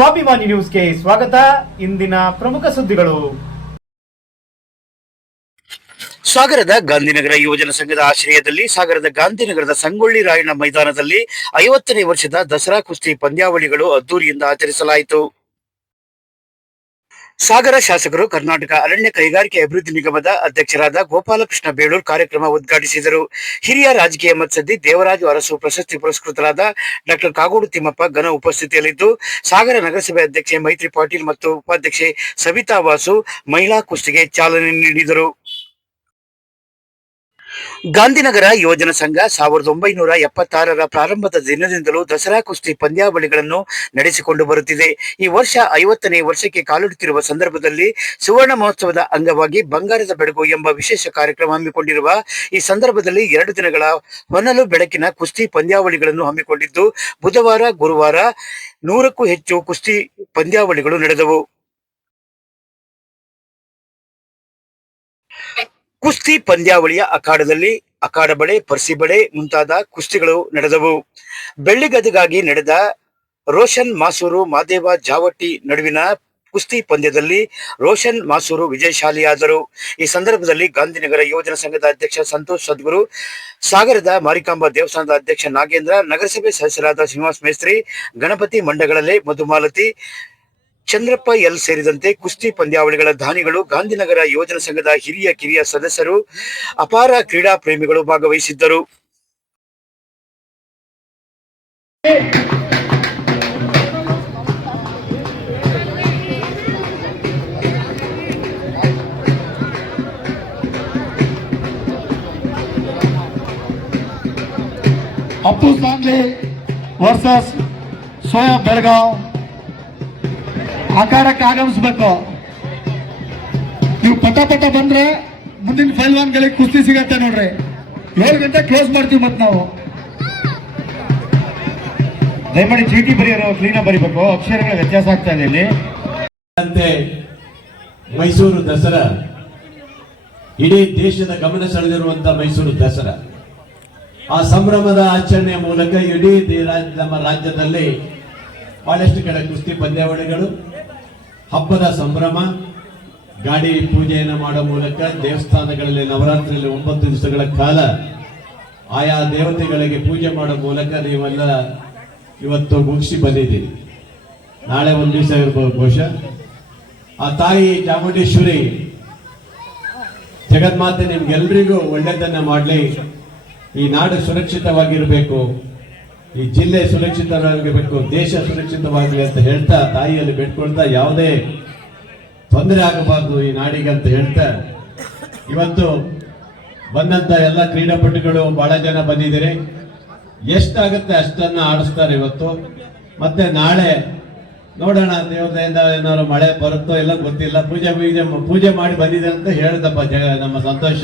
ಸ್ವಾಭಿಮಾನಿ ನ್ಯೂಸ್ಗೆ ಸ್ವಾಗತ. ಇಂದಿನ ಪ್ರಮುಖ ಸುದ್ದಿಗಳು. ಸಾಗರದ ಗಾಂಧಿನಗರ ಯುವಜನ ಸಂಘದ ಆಶ್ರಯದಲ್ಲಿ ಸಾಗರದ ಗಾಂಧಿನಗರದ ಸಂಗೊಳ್ಳಿ ರಾಯಣ್ಣ ಮೈದಾನದಲ್ಲಿ ಐವತ್ತನೇ ವರ್ಷದ ದಸರಾ ಕುಸ್ತಿ ಪಂದ್ಯಾವಳಿಗಳು ಅದ್ದೂರಿಯಿಂದ ಆಚರಿಸಲಾಯಿತು. ಸಾಗರ ಶಾಸಕರು ಕರ್ನಾಟಕ ಅರಣ್ಯ ಕೈಗಾರಿಕೆ ಅಭಿವೃದ್ಧಿ ನಿಗಮದ ಅಧ್ಯಕ್ಷರಾದ ಗೋಪಾಲಕೃಷ್ಣ ಬೇಳೂರ್ ಕಾರ್ಯಕ್ರಮ ಉದ್ಘಾಟಿಸಿದರು. ಹಿರಿಯ ರಾಜಕೀಯ ಮತ್ಸದ್ದಿ ದೇವರಾಜು ಅರಸು ಪ್ರಶಸ್ತಿ ಪುರಸ್ಕೃತರಾದ ಡಾಕ್ಟರ್ ಕಾಗೋಡು ತಿಮ್ಮಪ್ಪ ಘನ ಉಪಸ್ಥಿತಿಯಲ್ಲಿದ್ದು, ಸಾಗರ ನಗರಸಭೆ ಅಧ್ಯಕ್ಷೆ ಮೈತ್ರಿ ಪಾಟೀಲ್ ಮತ್ತು ಉಪಾಧ್ಯಕ್ಷೆ ಸವಿತಾ ವಾಸು ಮಹಿಳಾ ಕುಸ್ತಿಗೆ ಚಾಲನೆ ನೀಡಿದರು. ಗಾಂಧಿನಗರ ಯುವಜನ ಸಂಘ ಸಾವಿರದ ಒಂಬೈನೂರ ಎಪ್ಪತ್ತಾರರ ಪ್ರಾರಂಭದ ದಿನದಿಂದಲೂ ದಸರಾ ಕುಸ್ತಿ ಪಂದ್ಯಾವಳಿಗಳನ್ನು ನಡೆಸಿಕೊಂಡು ಬರುತ್ತಿದೆ. ಈ ವರ್ಷ ಐವತ್ತನೇ ವರ್ಷಕ್ಕೆ ಕಾಲಿಡುತ್ತಿರುವ ಸಂದರ್ಭದಲ್ಲಿ ಸುವರ್ಣ ಮಹೋತ್ಸವದ ಅಂಗವಾಗಿ ಬಂಗಾರದ ಬೆಡಗು ಎಂಬ ವಿಶೇಷ ಕಾರ್ಯಕ್ರಮ ಹಮ್ಮಿಕೊಂಡಿರುವ ಈ ಸಂದರ್ಭದಲ್ಲಿ ಎರಡು ದಿನಗಳ ಹೊನಲು ಬೆಳಕಿನ ಕುಸ್ತಿ ಪಂದ್ಯಾವಳಿಗಳನ್ನು ಹಮ್ಮಿಕೊಂಡಿದ್ದು, ಬುಧವಾರ, ಗುರುವಾರ ನೂರಕ್ಕೂ ಹೆಚ್ಚು ಕುಸ್ತಿ ಪಂದ್ಯಾವಳಿಗಳು ನಡೆದವು. ಕುಸ್ತಿ ಪಂದ್ಯಾವಳಿಯ ಅಖಾಡದಲ್ಲಿ ಅಖಾಡ ಬಳೆ ಪರ್ಸಿ ಬಳೆ ಮುಂತಾದ ಕುಸ್ತಿಗಳು ನಡೆದವು. ಬೆಳ್ಳಿಗದಗಾಗಿ ನಡೆದ ರೋಷನ್ ಮಾಸೂರು ಮಾದೇವ ಜಾವಟ್ಟಿ ನಡುವಿನ ಕುಸ್ತಿ ಪಂದ್ಯದಲ್ಲಿ ರೋಷನ್ ಮಾಸೂರು ವಿಜಯಶಾಲಿಯಾದರು. ಈ ಸಂದರ್ಭದಲ್ಲಿ ಗಾಂಧಿನಗರ ಯುವಜನ ಸಂಘದ ಅಧ್ಯಕ್ಷ ಸಂತೋಷ್ ಸದ್ಗುರು, ಸಾಗರದ ಮಾರಿಕಾಂಬ ದೇವಸ್ಥಾನದ ಅಧ್ಯಕ್ಷ ನಾಗೇಂದ್ರ, ನಗರಸಭೆ ಸದಸ್ಯರಾದ ಶ್ರೀನಿವಾಸ್ ಮೇಸ್ತ್ರಿ, ಗಣಪತಿ ಮಂಡಗಳಲ್ಲಿ ಮಧುಮಾಲತಿ ಚಂದ್ರಪ್ಪ ಎಲ್ ಸೇರಿದಂತೆ ಕುಸ್ತಿ ಪಂದ್ಯಾವಳಿಗಳ ದಾನಿಗಳು ಗಾಂಧಿನಗರ ಯೋಜನಾ ಸಂಘದ ಹಿರಿಯ ಕಿರಿಯ ಸದಸ್ಯರು ಅಪಾರ ಕ್ರೀಡಾ ಪ್ರೇಮಿಗಳು ಭಾಗವಹಿಸಿದ್ದರು. ಅಪ್ಪು ಸಾಂಗ್ಲಿ ವರ್ಸಸ್ ಸೋಯಾ ಬೆಳಗಾವ್. ಆಕಾರಕ್ಕೆ ಆಗಮಿಸ್ಬೇಕು ನೀವು ಪಟ ಪಟ ಬಂದ್ರೆ ಮುಂದಿನ ಫೈಲ್ವಾನ್ಗಳಿಗೆ ಕುಸ್ತಿ ಸಿಗತ್ತೆ ನೋಡ್ರಿ. ಏಳು ಗಂಟೆ ಕ್ಲೋಸ್ ಮಾಡ್ತೀವಿ ಮತ್ತೆ ನಾವು. ದಯಮಾಡಿ ಚೀಟಿ ಬರೆಯೋರು ಕ್ಲೀನಾಗಿ ಬರಿಬೇಕು. ಅಕ್ಷರಗಳ ವ್ಯತ್ಯಾಸ ಆಗ್ತಾ ಇದೆ ಇಲ್ಲಿ. ಮೈಸೂರು ದಸರಾ. ಇಡೀ ದೇಶದ ಗಮನ ಸೆಳೆದಿರುವಂತ ಮೈಸೂರು ದಸರಾ. ಆ ಸಂಭ್ರಮದ ಆಚರಣೆಯ ಮೂಲಕ ಇಡೀ ನಮ್ಮ ರಾಜ್ಯದಲ್ಲಿ ಬಹಳಷ್ಟು ಕಡೆ ಕುಸ್ತಿ ಪಂದ್ಯಾವಳಿಗಳು ಹಬ್ಬದ ಸಂಭ್ರಮ, ಗಾಡಿ ಪೂಜೆಯನ್ನು ಮಾಡುವ ಮೂಲಕ ದೇವಸ್ಥಾನಗಳಲ್ಲಿ ನವರಾತ್ರಿಯಲ್ಲಿ ಒಂಬತ್ತು ದಿವಸಗಳ ಕಾಲ ಆಯಾ ದೇವತೆಗಳಿಗೆ ಪೂಜೆ ಮಾಡುವ ಮೂಲಕ ನೀವೆಲ್ಲ ಇವತ್ತು ಮುಗಿಸಿ ಬಂದಿದ್ದೀರಿ. ನಾಳೆ ಒಂದು ದಿವಸ ಇರ್ಬೋದು ಬಹುಶಃ. ಆ ತಾಯಿ ಚಾಮುಂಡೇಶ್ವರಿ, ಜಗನ್ಮಾತೆ ನಿಮ್ಗೆಲ್ರಿಗೂ ಒಳ್ಳೆಯದನ್ನ ಮಾಡಲಿ. ಈ ನಾಡು ಸುರಕ್ಷಿತವಾಗಿರಬೇಕು. ಈ ಜಿಲ್ಲೆ ಸುರಕ್ಷಿತವಾಗಿರಬೇಕು ದೇಶ ಸುರಕ್ಷಿತವಾಗಲಿ ಅಂತ ಹೇಳ್ತಾ, ತಾಯಿಯಲ್ಲಿ ಬೇಡ್ಕೊಳ್ತಾ ಯಾವುದೇ ತೊಂದರೆ ಆಗಬಾರ್ದು ಈ ನಾಡಿಗೆ ಅಂತ ಹೇಳ್ತಾ, ಇವತ್ತು ಬಂದಂತ ಎಲ್ಲ ಕ್ರೀಡಾಪಟುಗಳು ಬಹಳ ಜನ ಬಂದಿದ್ದೀರಿ. ಎಷ್ಟಾಗುತ್ತೆ ಅಷ್ಟನ್ನ ಆಡಿಸ್ತಾರೆ ಇವತ್ತು. ಮತ್ತೆ ನಾಳೆ ನೋಡೋಣ, ದೇವತೆಯಿಂದ ಏನಾದ್ರು ಮಳೆ ಬರುತ್ತೋ ಎಲ್ಲ ಗೊತ್ತಿಲ್ಲ, ಪೂಜೆ ಪೂಜೆ ಪೂಜೆ ಮಾಡಿ ಬಂದಿದೆ ಅಂತ ಹೇಳಿದಪ್ಪ ನಮ್ಮ ಸಂತೋಷ.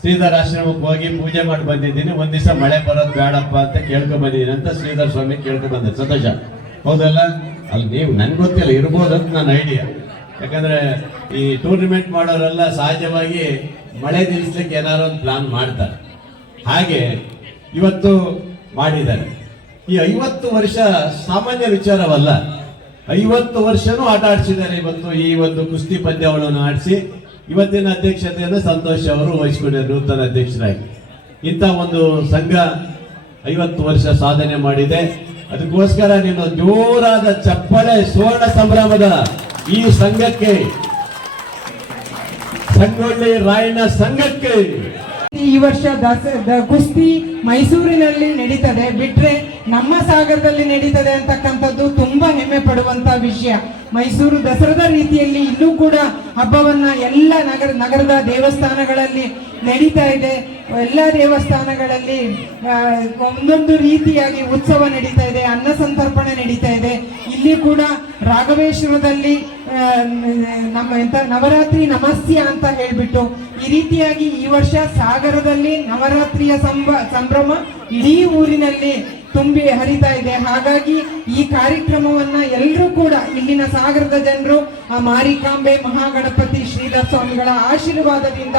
ಶ್ರೀಧರ್ ಆಶ್ರಮಕ್ಕೆ ಹೋಗಿ ಪೂಜೆ ಮಾಡಿ ಬಂದಿದ್ದೀನಿ. ಒಂದ್ ದಿವಸ ಮಳೆ ಬರೋದು ಬೇಡಪ್ಪ ಅಂತ ಕೇಳ್ಕೊಂಡ್ ಬಂದಿದ್ದೀನಿ ಅಂತ ಶ್ರೀಧರ್ ಸ್ವಾಮಿ ಕೇಳ್ಕೊಂಡ್ ಬಂದೆ ಸಂತೋಷ. ಹೌದಲ್ಲ? ಅಲ್ಲಿ, ನೀವು ನನ್ಗೆ ಗೊತ್ತಿಲ್ಲ, ಇರ್ಬೋದು ಅಂತ ನನ್ನ ಐಡಿಯಾ ಯಾಕಂದ್ರೆ ಈ ಟೂರ್ನಿಮೆಂಟ್ ಮಾಡೋರೆಲ್ಲ ಸಹಜವಾಗಿ ಮಳೆ ನಿಲ್ಲಿಸ್ಲಿಕ್ಕೆ ಏನಾದ್ರು ಒಂದು ಪ್ಲಾನ್ ಮಾಡ್ತಾರೆ. ಹಾಗೆ ಇವತ್ತು ಮಾಡಿದ್ದಾರೆ. ಈ ಐವತ್ತು ವರ್ಷ ಸಾಮಾನ್ಯ ವಿಚಾರವಲ್ಲ. ಐವತ್ತು ವರ್ಷನೂ ಆಟ ಆಡಿಸಿದ್ದಾರೆ ಇವತ್ತು ಈ ಒಂದು ಕುಸ್ತಿ ಪಂದ್ಯಾವಳಿಯನ್ನು ಆಡಿಸಿ. ಇವತ್ತಿನ ಅಧ್ಯಕ್ಷತೆಯನ್ನು ಸಂತೋಷ್ ಅವರು ವಹಿಸಿಕೊಂಡಿದ್ದಾರೆ ನೂತನ ಅಧ್ಯಕ್ಷರಾಗಿ. ಇಂಥ ಒಂದು ಸಂಘ ಐವತ್ತು ವರ್ಷ ಸಾಧನೆ ಮಾಡಿದೆ. ಅದಕ್ಕೋಸ್ಕರ ನಿಮ್ಮ ಜೋರಾದ ಚಪ್ಪಳೆ ಸುವರ್ಣ ಸಂಭ್ರಮದ ಈ ಸಂಘಕ್ಕೆ, ಸಂಗೊಳ್ಳಿ ರಾಯಣ್ಣ ಸಂಘಕ್ಕೆ ಈ ವರ್ಷ ದಸ ಕುಸ್ತಿ ಮೈಸೂರಿನಲ್ಲಿ ನಡೀತದೆ. ಬಿಟ್ರೆ ನಮ್ಮ ಸಾಗರದಲ್ಲಿ ನಡೀತದೆ ಅಂತಕ್ಕಂಥದ್ದು ತುಂಬಾ ಹೆಮ್ಮೆ ಪಡುವಂತ ವಿಷಯ. ಮೈಸೂರು ದಸರಾದ ರೀತಿಯಲ್ಲಿ ಇಲ್ಲೂ ಕೂಡ ಹಬ್ಬವನ್ನ ಎಲ್ಲ ನಗರ, ನಗರದ ದೇವಸ್ಥಾನಗಳಲ್ಲಿ ನಡೀತಾ ಇದೆ. ಎಲ್ಲ ದೇವಸ್ಥಾನಗಳಲ್ಲಿ ಒಂದೊಂದು ರೀತಿಯಾಗಿ ಉತ್ಸವ ನಡೀತಾ ಇದೆ, ಅನ್ನ ಸಂತರ್ಪಣೆ ನಡೀತಾ ಇದೆ. ಇಲ್ಲಿ ಕೂಡ ರಾಘವೇಶ್ವರದಲ್ಲಿ ನಮ್ಮ ಎಂತ ನವರಾತ್ರಿ ನಮಸ್ಯ ಅಂತ ಹೇಳ್ಬಿಟ್ಟು ಈ ರೀತಿಯಾಗಿ ಈ ವರ್ಷ ಸಾಗರದಲ್ಲಿ ನವರಾತ್ರಿಯ ಸಂಭ ಸಂಭ್ರಮ ಇಡೀ ಊರಿನಲ್ಲಿ ತುಂಬಿ ಹರಿತಾ ಇದೆ. ಹಾಗಾಗಿ ಈ ಕಾರ್ಯಕ್ರಮವನ್ನ ಎಲ್ಲರೂ ಕೂಡ ಇಲ್ಲಿನ ಸಾಗರದ ಜನರು, ಆ ಮಾರಿಕಾಂಬೆ ಮಹಾಗಣಪತಿ ಶ್ರೀಧರ್ ಸ್ವಾಮಿಗಳ ಆಶೀರ್ವಾದದಿಂದ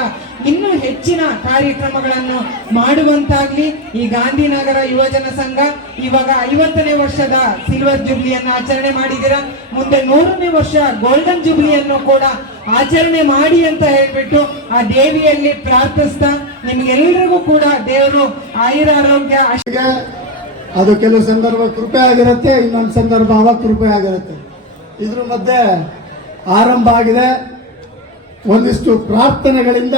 ಇನ್ನೂ ಹೆಚ್ಚಿನ ಕಾರ್ಯಕ್ರಮಗಳನ್ನು ಮಾಡುವಂತಾಗ್ಲಿ ಈ ಗಾಂಧಿನಗರ ಯುವಜನ ಸಂಘ ಇವಾಗ ಐವತ್ತನೇ ವರ್ಷದ ಸಿಲ್ವರ್ ಜುಬ್ಲಿಯನ್ನು ಆಚರಣೆ ಮಾಡಿದಿರ. ಮುಂದೆ ನೂರನೇ ವರ್ಷ ಗೋಲ್ಡನ್ ಜುಬ್ಲಿಯನ್ನು ಕೂಡ ಆಚರಣೆ ಮಾಡಿ ಅಂತ ಹೇಳ್ಬಿಟ್ಟು ಆ ದೇವಿಯಲ್ಲಿ ಪ್ರಾರ್ಥಿಸ್ತಾ ನಿಮ್ಗೆಲ್ಲರಿಗೂ ಕೂಡ ದೇವರು ಆಯುರ ಆರೋಗ್ಯ ಅದು ಕೆಲವು ಸಂದರ್ಭ ಕೃಪೆ ಆಗಿರುತ್ತೆ, ಇನ್ನೊಂದು ಸಂದರ್ಭ ಅವಾಗ ಕೃಪೆ ಆಗಿರುತ್ತೆ. ಇದ್ರ ಮಧ್ಯೆ ಆರಂಭ ಆಗಿದೆ. ಒಂದಿಷ್ಟು ಪ್ರಾರ್ಥನೆಗಳಿಂದ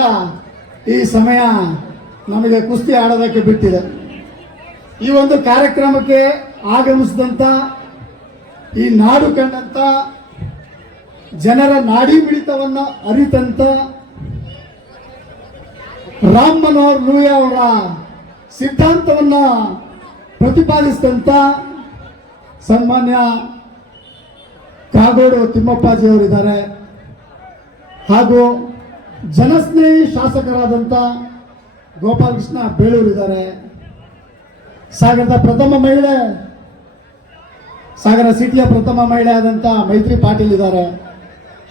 ಈ ಸಮಯ ನಮಗೆ ಕುಸ್ತಿ ಆಡೋದಕ್ಕೆ ಬಿಟ್ಟಿದೆ. ಈ ಒಂದು ಕಾರ್ಯಕ್ರಮಕ್ಕೆ ಆಗಮಿಸಿದಂಥ ಈ ನಾಡು ಕಂಡಂಥ ಜನರ ನಾಡಿ ಮಿಡಿತವನ್ನು ಅರಿತಂತ ರಾಮ್ ಮನೋಹರ್ ಲೂಯ ಅವರ ಸಿದ್ಧಾಂತವನ್ನು ಪ್ರತಿಪಾದಿಸಿದಂಥ ಸನ್ಮಾನ್ಯ ಕಾಗೋಡು ತಿಮ್ಮಪ್ಪಾಜಿ ಅವರಿದ್ದಾರೆ ಹಾಗೂ ಜನಸ್ನೇಹಿ ಶಾಸಕರಾದಂಥ ಗೋಪಾಲಕೃಷ್ಣ ಬೇಳೂರಿದ್ದಾರೆ ಸಾಗರದ ಪ್ರಥಮ ಮಹಿಳೆ, ಸಾಗರ ಸಿಟಿಯ ಪ್ರಥಮ ಮಹಿಳೆ ಆದಂಥ ಮೈತ್ರಿ ಪಾಟೀಲ್ ಇದ್ದಾರೆ.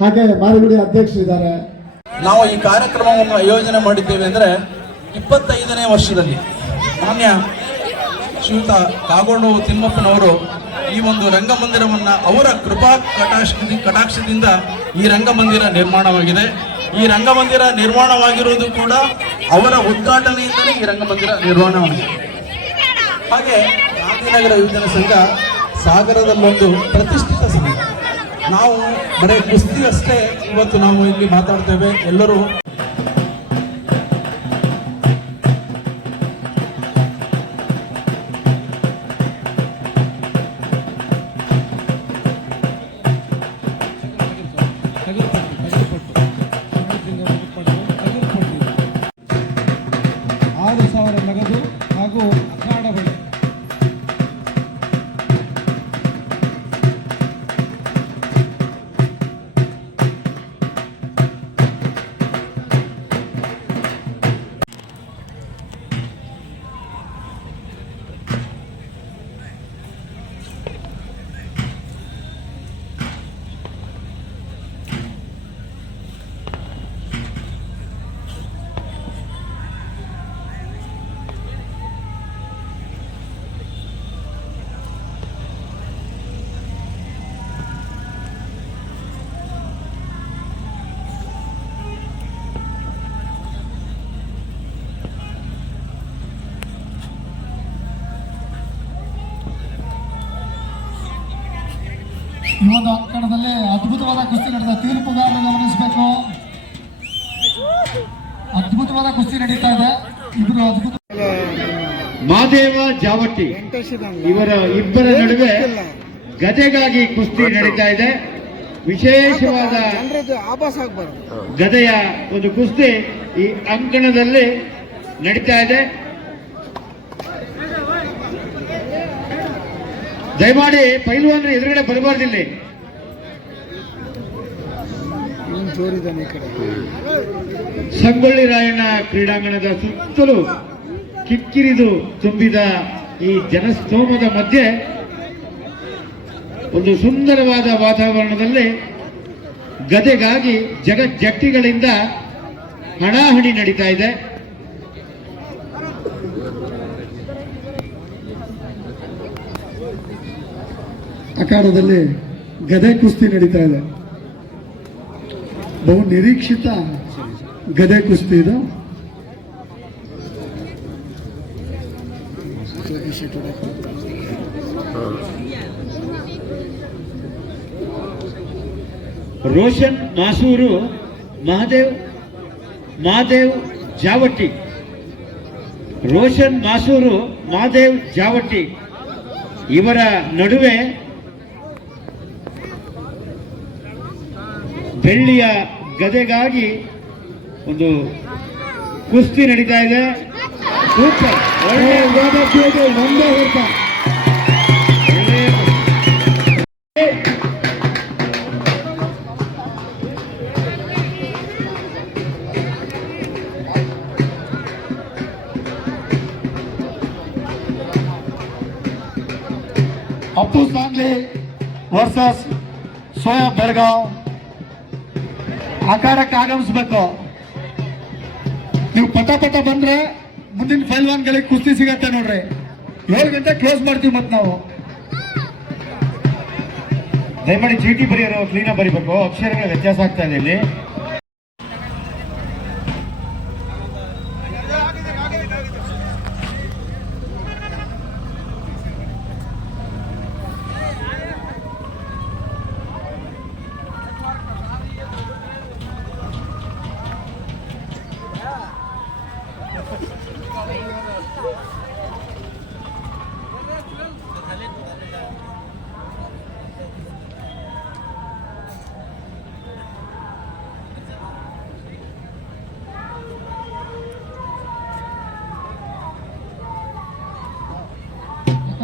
ಹಾಗೆ ಮಾರಿಗುಡಿ ಅಧ್ಯಕ್ಷರಿದ್ದಾರೆ ನಾವು ಈ ಕಾರ್ಯಕ್ರಮವನ್ನು ಆಯೋಜನೆ ಮಾಡಿದ್ದೇವೆ ಅಂದರೆ ಇಪ್ಪತ್ತೈದನೇ ವರ್ಷದಲ್ಲಿ. ಮಾನ್ಯ ಶ್ರೀಯುತ ಕಾಗೋಡು ತಿಮ್ಮಪ್ಪನವರು ಈ ಒಂದು ರಂಗಮಂದಿರವನ್ನು ಅವರ ಕೃಪಾ ಕಟಾಕ್ಷ ಕಟಾಕ್ಷದಿಂದ ಈ ರಂಗಮಂದಿರ ನಿರ್ಮಾಣವಾಗಿದೆ. ಈ ರಂಗಮಂದಿರ ನಿರ್ಮಾಣವಾಗಿರುವುದು ಕೂಡ ಅವರ ಉದ್ಘಾಟನೆಯಿಂದಲೇ ಈ ರಂಗಮಂದಿರ ನಿರ್ಮಾಣವಾಗಿದೆ. ಹಾಗೆ ಗಾಂಧಿನಗರ ಯುವಜನ ಸಂಘ ಸಾಗರದಲ್ಲೊಂದು ಪ್ರತಿಷ್ಠಿತ ಸಂಘ. ನಾವು ಬರೀ ಕುಸ್ತಿ ಅಷ್ಟೇ ಇವತ್ತು ನಾವು ಇಲ್ಲಿ ಮಾತಾಡ್ತೇವೆ. ಎಲ್ಲರೂ ಆರು ಸಾವಿರ ನಗದು ಹಾಗೂ ಒಂದು ಅಂಕಣದಲ್ಲಿ ಅದ್ಭುತವಾದ ಕುಸ್ತಿ ನಡೆದ ತೀರ್ಪುಗಾರರು ಗಮನಿಸಬೇಕು. ಅದ್ಭುತವಾದ ಕುಸ್ತಿ ನಡೀತಾ ಇದೆ. ಇಬ್ಬರು ಅದ್ಭುತ ಮಾದೇವ ಜಾವಟ್ಟಿ ಇವರ ಇಬ್ಬರ ನಡುವೆ ಗದೆಗಾಗಿ ಕುಸ್ತಿ ನಡೀತಾ ಇದೆ. ವಿಶೇಷವಾದ ಗದೆಯ ಒಂದು ಕುಸ್ತಿ ಈ ಅಂಕಣದಲ್ಲಿ ನಡೀತಾ ಇದೆ. ದಯಮಾಡಿ ಪೈಲ್ವಾನ್ರು ಎದುರುಗಡೆ ಬರಬಾರ್ದಿಲ್ಲಿ ಸಂಗೊಳ್ಳಿ ರಾಯಣ್ಣ ಕ್ರೀಡಾಂಗಣದ ಸುತ್ತಲೂ ಕಿಕ್ಕಿರಿದು ತುಂಬಿದ ಈ ಜನಸ್ತೋಮದ ಮಧ್ಯೆ ಒಂದು ಸುಂದರವಾದ ವಾತಾವರಣದಲ್ಲಿ ಗದೆಗಾಗಿ ಜಗಜ್ಜಟ್ಟಿಗಳಿಂದ ಹಣಾಹಣಿ ನಡೀತಾ ಇದೆ. ಅಖಾಡದಲ್ಲಿ ಗದೆ ಕುಸ್ತಿ ನಡೀತಾ ಇದೆ. ಬಹು ನಿರೀಕ್ಷಿತ ಗದೆ ಕುಸ್ತಿ ಇದು. ರೋಷನ್, ಮಾಸೂರು, ಮಹದೇವ್ ಮಹಾದೇವ್ ಜಾವಟ್ಟಿ. ರೋಷನ್, ಮಾಸೂರು ಮಹಾದೇವ್ ಜಾವಟ್ಟಿ. ಇವರ ನಡುವೆ ಬೆಳ್ಳಿಯ ಗದೆಗಾಗಿ ಒಂದು ಕುಸ್ತಿ ನಡೀತಾ ಇದೆ. ಸೂಪರ್. ಒಳ್ಳೆಯ ಒಂದೇ ಹೊರತ ಒಳ್ಳೆಯ ಪಪ್ಪು ಸಾಂಗ್ಲಿ ವರ್ಸಸ್ ಸೋಯಾ ಬೆಳಗಾವ್ ಆಕಾರಕ್ಕೆ ಆಗಮಿಸ್ಬೇಕು ನೀವು ಪಟ ಪಟ ಬಂದ್ರೆ ಮುಂದಿನ ಫೈಲ್ವಾನ್ಗಳಿಗೆ ಕುಸ್ತಿ ಸಿಗತ್ತೆ ನೋಡ್ರಿ. ಏಳು ಗಂಟೆ ಕ್ಲೋಸ್ ಮಾಡ್ತೀವಿ ಮತ್ತೆ ನಾವು. ದಯಮಾಡಿ ಚೀಟಿ ಬರೆಯೋರು ಕ್ಲೀನಾಗಿ ಬರಿಬೇಕು. ಅಕ್ಷರಗಳ ವ್ಯತ್ಯಾಸ ಆಗ್ತಾ ಇದೆ ಇಲ್ಲಿ.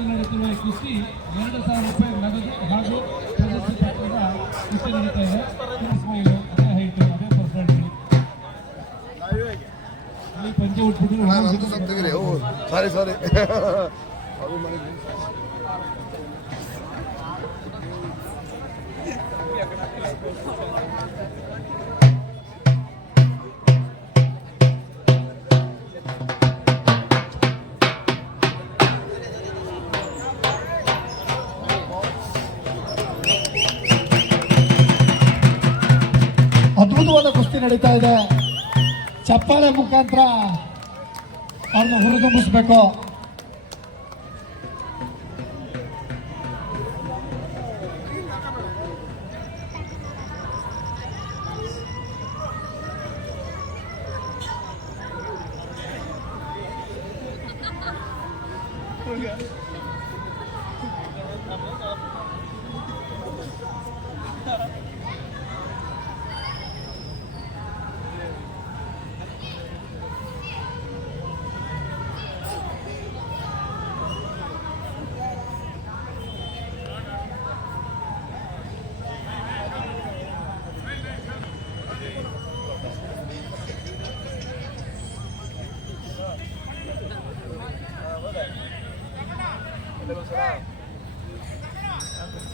ನಡೆಯುತ್ತಿರುವ ಈ ಕುಸ್ತಿ ಎರಡು ಸಾವಿರ ರೂಪಾಯಿ ನಗದು ಹಾಗೂ ಪ್ರಶಸ್ತಿ ಪತ್ರದ ಕುಸ್ತಿ ನಡೀತಾ ಇದೆ. ಅದೇ ಅದೇ ಪಂಚೆ ಉಟ್ಬಿಟ್ಟು ಸಾರಿ ಸಾರಿ ಅದ್ಭುತವಾದ ನಡೀತಾ ಇದೆ. ಚಪ್ಪಾಳೆ ಮುಖಾಂತರ ಅವ್ರನ್ನ ಹುರಿದುಂಬಿಸ್ಬೇಕು.